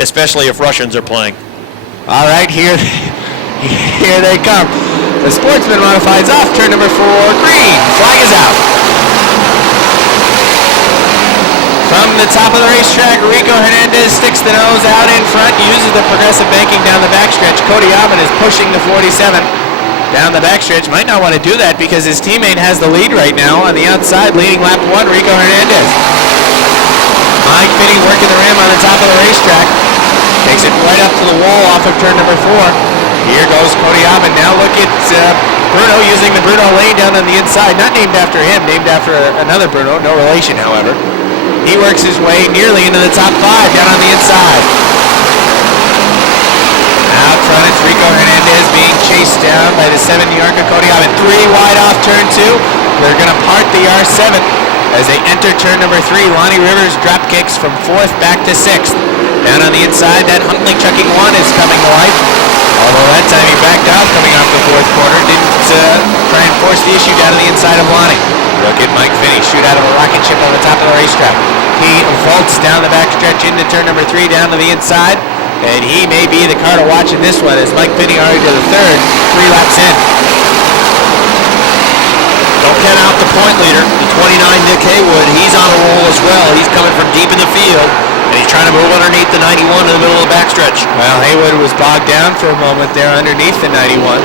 especially if Russians are playing. All right, here they come. The Sportsman modifieds off turn number 4. Green. Flag is out. From the top of the racetrack, Rico Hernandez sticks the nose out in front, uses the progressive banking down the backstretch. Cody Aubin is pushing the 47 down the backstretch. Might not want to do that because his teammate has the lead right now on the outside, leading lap 1, Rico Hernandez. Mike Finney working the rim on the top of the racetrack. Takes it right up to the wall off of turn number 4. Here goes Cody Aubin. Now look at Bruno using the Bruno lane down on the inside. Not named after him, named after another Bruno. No relation, however. He works his way nearly into the top 5 down on the inside. Out front, it's Rico Hernandez being chased down by the 7 New Yorker, Cody Aubin. 3 wide off turn 2. They're going to part the R7 as they enter turn number 3. Lonnie Rivers drop kicks from 4th back to 6th. Down on the inside, that Huntley chucking 1 is coming to life. Although that time he backed off coming off the 4th corner. Didn't try and force the issue down to the inside of Lonnie. Look at Mike Finney shoot out of a rocket ship on the top of the racetrack. He vaults down the backstretch into turn number 3 down to the inside. And he may be the car to watch in this one as Mike Finney already to the 3rd, 3 laps in. Don't count out the point leader, the 29 Nick Haywood. He's on a roll as well. He's coming from deep in the field, and he's trying to move underneath the 91 in the middle of the backstretch. Well, Haywood was bogged down for a moment there underneath the 91.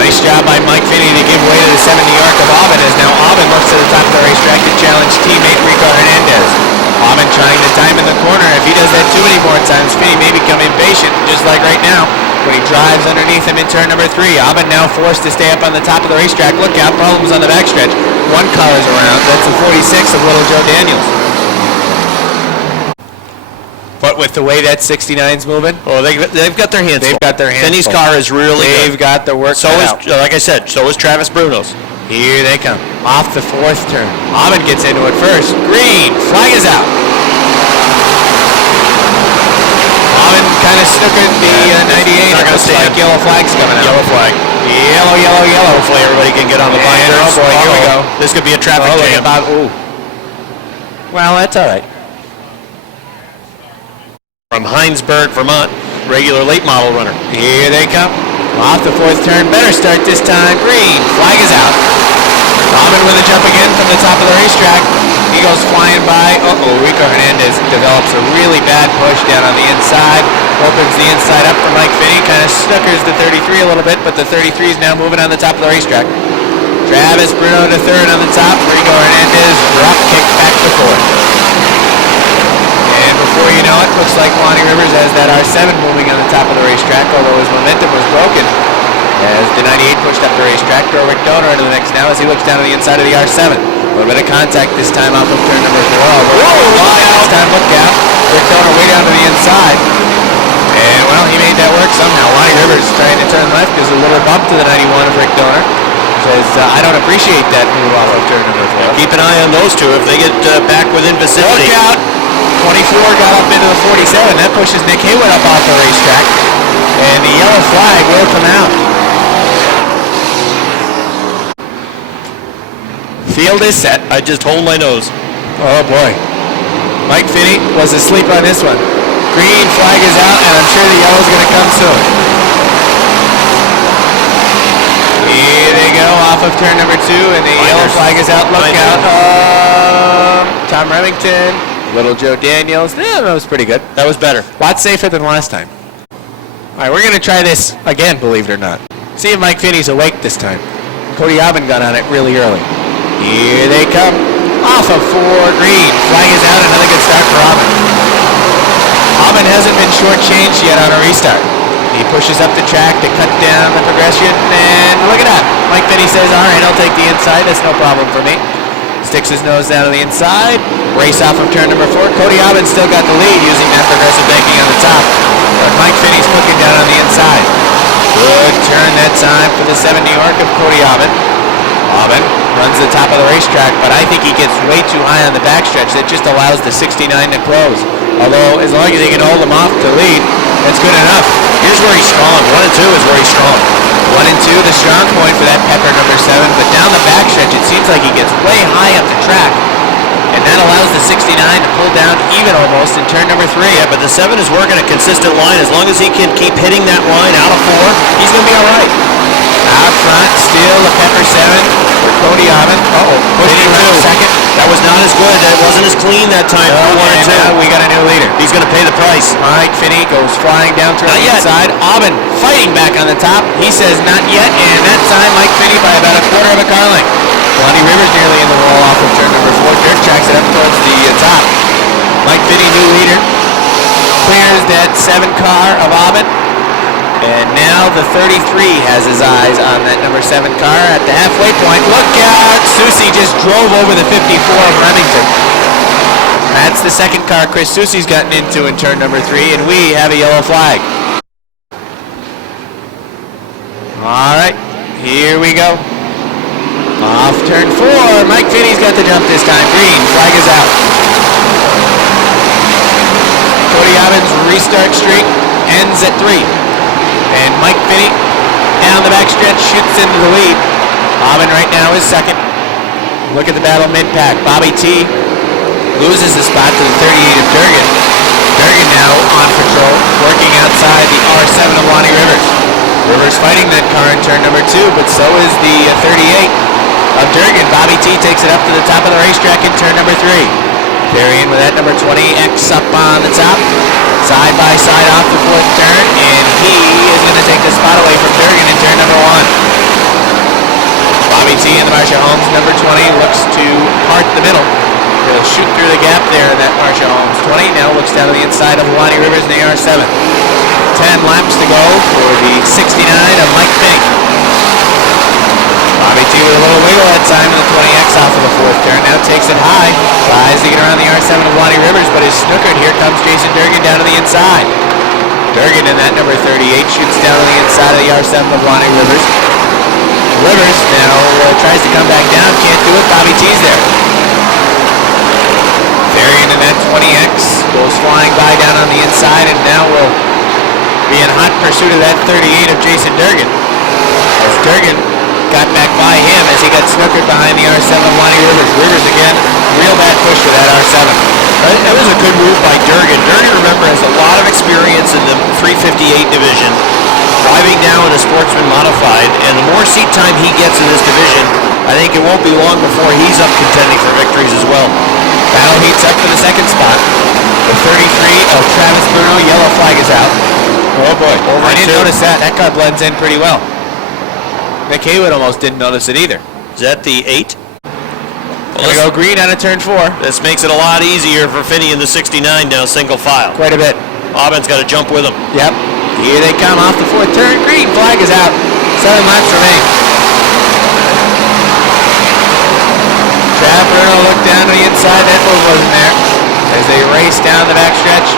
Nice job by Mike Finney to give way to the 7 New York of Aubin as now Aubin looks to the top of the racetrack to challenge teammate Rico Hernandez. Aubin trying to time in the corner. If he does that too many more times, Finney may become impatient, just like right now when he drives underneath him in turn number 3. Aubin now forced to stay up on the top of the racetrack. Look out, problems on the backstretch. 1 car is around. That's the 46 of Little Joe Daniels. But with the way that 69's moving, they've got their hands full. Got their hands Finney's full. car is really They've got the work So cut is, out. like I said, so is Travis Bruno's. Here they come. Off the 4th turn. Aubin gets into it first. Green. Flag is out. Aubin kind of snookered the 98. It looks like yellow flag's coming out. Yellow flag. Yellow, yellow, yellow. Hopefully everybody can get on the binders. Oh boy, here we go. This could be a traffic jam. Ooh. Well, that's all right. From Heinsberg, Vermont, regular late model runner. Here they come. Off the 4th turn. Better start this time. Green. Flag is out. Aubin with a jump again from the top of the racetrack. He goes flying by. Rico Hernandez develops a really bad push down on the inside. Opens the inside up for Mike Finney. Kind of snookers the 33 a little bit, but the 33 is now moving on the top of the racetrack. Travis Bruno to 3rd on the top. Rico Hernandez drop kick back to 4th. And before you know it, looks like Lonnie Rivers has that R7 moving on the top of the racetrack, although his momentum was broken as the 98 pushed up the racetrack. Rick Donor into the mix now as he looks down to the inside of the R7. A little bit of contact this time off of turn number 4. This time, look out. Rick Donor way down to the inside. And, well, he made that work somehow. Lonnie Rivers trying to turn left. There's a little bump to the 91 of Rick Donor. Says, I don't appreciate that move off of turn number 4. Keep an eye on those two if they get back within vicinity. Look out. 24 got up into the 47. That pushes Nick Haywood up off the racetrack. And the yellow flag will come out. Field is set. I just hold my nose. Oh boy. Mike Finney was asleep on this one. Green flag is out, and I'm sure the yellow's going to come soon. Here they go off of turn number 2, and the yellow flag is out. Look out. Tom Remington. Little Joe Daniels. Yeah, that was pretty good. That was better. A lot safer than last time. All right, we're going to try this again, believe it or not. See if Mike Finney's awake this time. Cody Aubin got on it really early. Here they come. Off of 4, green. Flag is out. Another good start for Aubin. Aubin hasn't been shortchanged yet on a restart. He pushes up the track to cut down the progression, and look at that. Mike Finney says, all right, I'll take the inside. That's no problem for me. Sticks his nose down on the inside. Race off of turn number 4. Cody Aubin still got the lead using that progressive banking on the top. But Mike Finney's cooking down on the inside. Good turn that time for the 7 New York of Cody Aubin. Aubin runs the top of the racetrack, but I think he gets way too high on the backstretch. That just allows the 69 to close. Although, as long as he can hold them off to lead, that's good enough. Here's where he's strong. 1 and 2 is where he's strong. 1 and 2, the strong point for that Pepper number 7. But down the backstretch, it seems like he gets way high up the track and that allows the 69 to pull down even almost in turn number 3. Yeah, but the 7 is working a consistent line. As long as he can keep hitting that line out of 4, he's going to be all right. Out front, still the Pepper 7 for Cody Oven. Pushing around second. That was not as good. That wasn't as clean that time for 1 and 2. Now we got a new leader. He's going to pay the price. Mike Finney goes flying down to the inside. Oven fighting back on the top. He says not yet, and that time Mike Finney by about a quarter of a car length. Lonnie Rivers nearly in the wall off of turn number 4. Dirt tracks it up towards the top. Mike Finney, new leader, clears that 7 car of Oven. And now the 33 has his eyes on that number 7 car at the halfway point. Look out! Susie just drove over the 54 of Remington. That's the second car Chris Susie's gotten into in turn number 3, and we have a yellow flag. All right, here we go. Off turn 4, Mike Finney's got the jump this time. Green, flag is out. Cody Oven's restart streak ends at 3. And Mike Finney down the backstretch shoots into the lead. Oven right now is second. Look at the battle mid-pack. Bobby T loses the spot to the 38 of Durgan. Durgan now on patrol, working outside the R7 of Lonnie Rivers. Rivers fighting that car in turn number 2, but so is the 38 of Durgan. Bobby T takes it up to the top of the racetrack in turn number 3. Carrying with that number 20X up on the top. Side by side off the 4th turn, and he is going to take the spot away from Durgan in turn number 1. Bobby T and the Marcia Holmes number 20 looks to part the middle. He'll shoot through the gap there in that Marcia Holmes 20. Now looks down to the inside of Lonnie Rivers in the R7. 10 laps to go for the 69 of Mike Finney. Bobby T with a little wiggle that time in the 20X off of the 4th turn. Now takes it high. Tries to get around the R7 of Lonnie Rivers, but is snookered. Here comes Jason Durgan down to the inside. Durgan in that number 38 shoots down to the inside of the R7 of Lonnie Rivers. Rivers now tries to come back down. Can't do it. Bobby T's there. Varian in that 20X goes flying by down on the inside, and now will be in hot pursuit of that 38 of Jason Durgan. As Durgan got back by him as he got snookered behind the R7 of Lonnie Rivers. Rivers again, real bad push for that R7. That was a good move by Durgan. Durgan, remember, has a lot of experience in the 358 division, driving down in a Sportsman Modified, and the more seat time he gets in this division, I think it won't be long before he's up contending for victories as well. Battle heats up for the second spot. The 33 of Travis Bruno, yellow flag is out. Oh boy, I didn't notice that. That car blends in pretty well. Nick Haywood almost didn't notice it either. Is that the 8? Well, we go green out of turn 4. This makes it a lot easier for Finney in the 69 now, single file. Quite a bit. Auburn's got to jump with him. Yep. Here they come off the 4th turn. Green flag is out. 7 laps remain. Trav Bruno looked down to the inside. That move wasn't there. As they race down the backstretch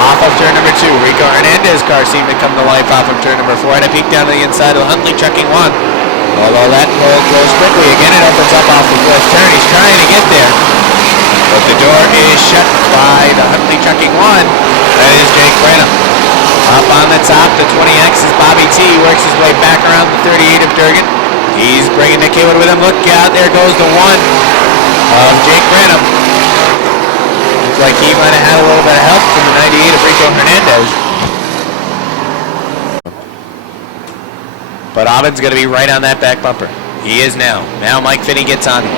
off of turn number 2. Rico Hernandez's car seemed to come to life off of turn number 4. And a peek down to the inside of Huntley trucking 1. Although that pole goes quickly. Again, it opens up off the 4th turn. He's trying to get there. But the door is shut by the Huntley trucking 1. That is Jake Brenham. Up on the top, the 20X is Bobby T. Works his way back around the 38 of Durgan. He's bringing Nick Haywood with him. Look out, there goes the 1 of Jake Brenham. Looks like he might have had a little bit of help from the 98 of Rico Hernandez. But Auburn's going to be right on that back bumper. He is now. Now Mike Finney gets on him.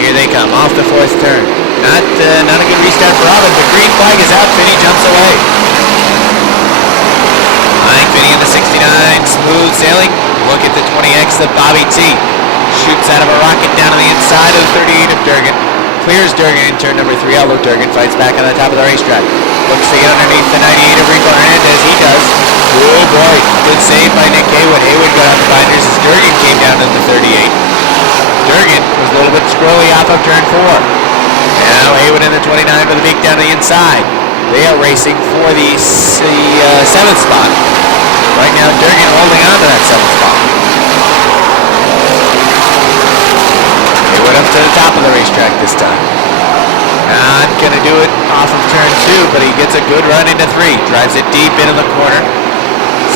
Here they come, off the 4th turn. Not a good restart for Auburn, but green flag is out. Finney jumps away. Mike Finney in the 69, smooth sailing. Look at the 20X of Bobby T. Shoots out of a rocket down to the inside of the 38 of Durgan. Clears Durgan in turn number 3, although Durgan fights back on the top of the racetrack. Looks to get underneath the 98 of Rico Hernandez. He does. Oh boy, good save by Nick Haywood. Haywood got on the binders as Durgan came down to the 38. Durgan was a little bit squirrely off of turn 4. Now Haywood in the 29 with a peek down to the inside. They are racing for the 7th spot. Right now Durgan holding on to that 7th spot. Haywood up to the top of the racetrack this time. Not going to do it off of turn 2, but he gets a good run into 3. Drives it deep into the corner.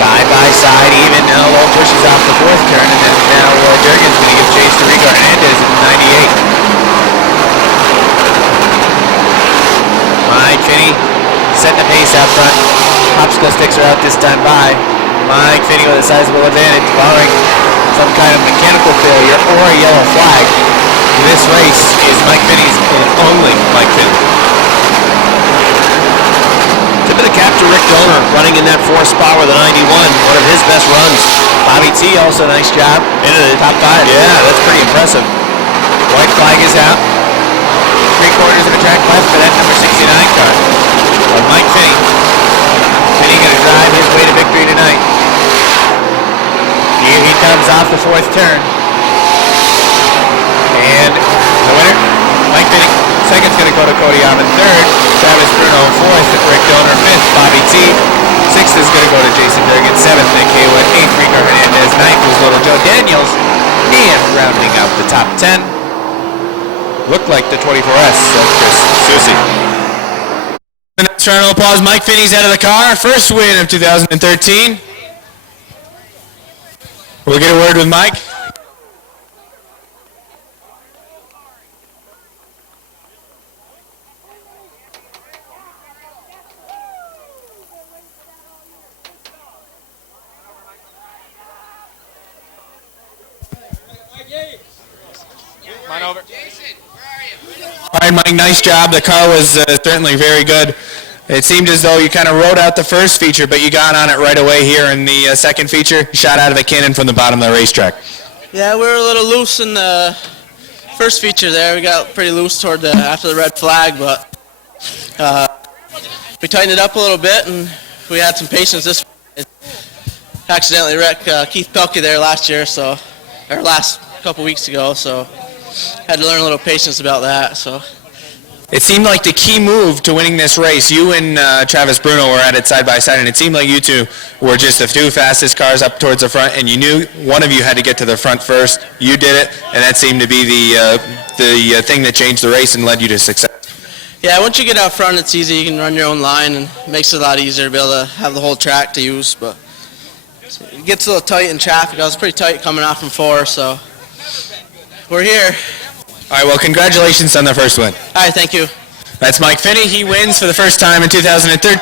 Side by side, even now low pushes off the 4th turn, and then now Durgan's going to give chase to Rico Hernandez in the 98. Mike Finney setting the pace out front. Popsicle sticks are out this time by Mike Finney with a sizable advantage, barring some kind of mechanical failure or a yellow flag. This race is Mike Finney's and only Mike Finney. Tip of the cap to Rick Donor, running in that 4th spot with a 91, one of his best runs. Bobby T, also nice job. Into the top 5. Yeah, that's pretty impressive. White flag is out. 3/4 of the track left for that number 69 car. But Mike Finney. Finney going to drive his way to victory tonight. Here he comes off the 4th turn. And the winner, Mike Finney. Second's going to go to Cody Almond. 3rd, Travis Bruno. 4th, Rick Donor. 5th, Bobby T. 6th is going to go to Jason Durgan. 7th, Nick Haywood. 8th, Rico Hernandez. 9th was Little Joe Daniels. And rounding out the top 10, looked like the 24S of Chris Susi. Next round of applause. Mike Finney's out of the car. First win of 2013. We'll get a word with Mike. Come on over. All right, Mike, nice job. The car was certainly very good. It seemed as though you kind of rode out the first feature, but you got on it right away here in the second feature. Shot out of a cannon from the bottom of the racetrack. Yeah, we were a little loose in the first feature there. We got pretty loose toward after the red flag, but we tightened it up a little bit, and we had some patience this week. Accidentally wrecked Keith Pelkey there last couple weeks ago, so had to learn a little patience about that. So it seemed like the key move to winning this race, you and Travis Bruno were at it side by side, and it seemed like you two were just the 2 fastest cars up towards the front, and you knew one of you had to get to the front first. You did it, and that seemed to be the thing that changed the race and led you to success. yeah, once you get out front, it's easy. You can run your own line, and it makes it a lot easier to be able to have the whole track to use. But it gets a little tight in traffic. I was pretty tight coming off from 4, so we're here. All right, well, congratulations on the first win. All right, thank you. That's Mike Finney. He wins for the first time in 2013.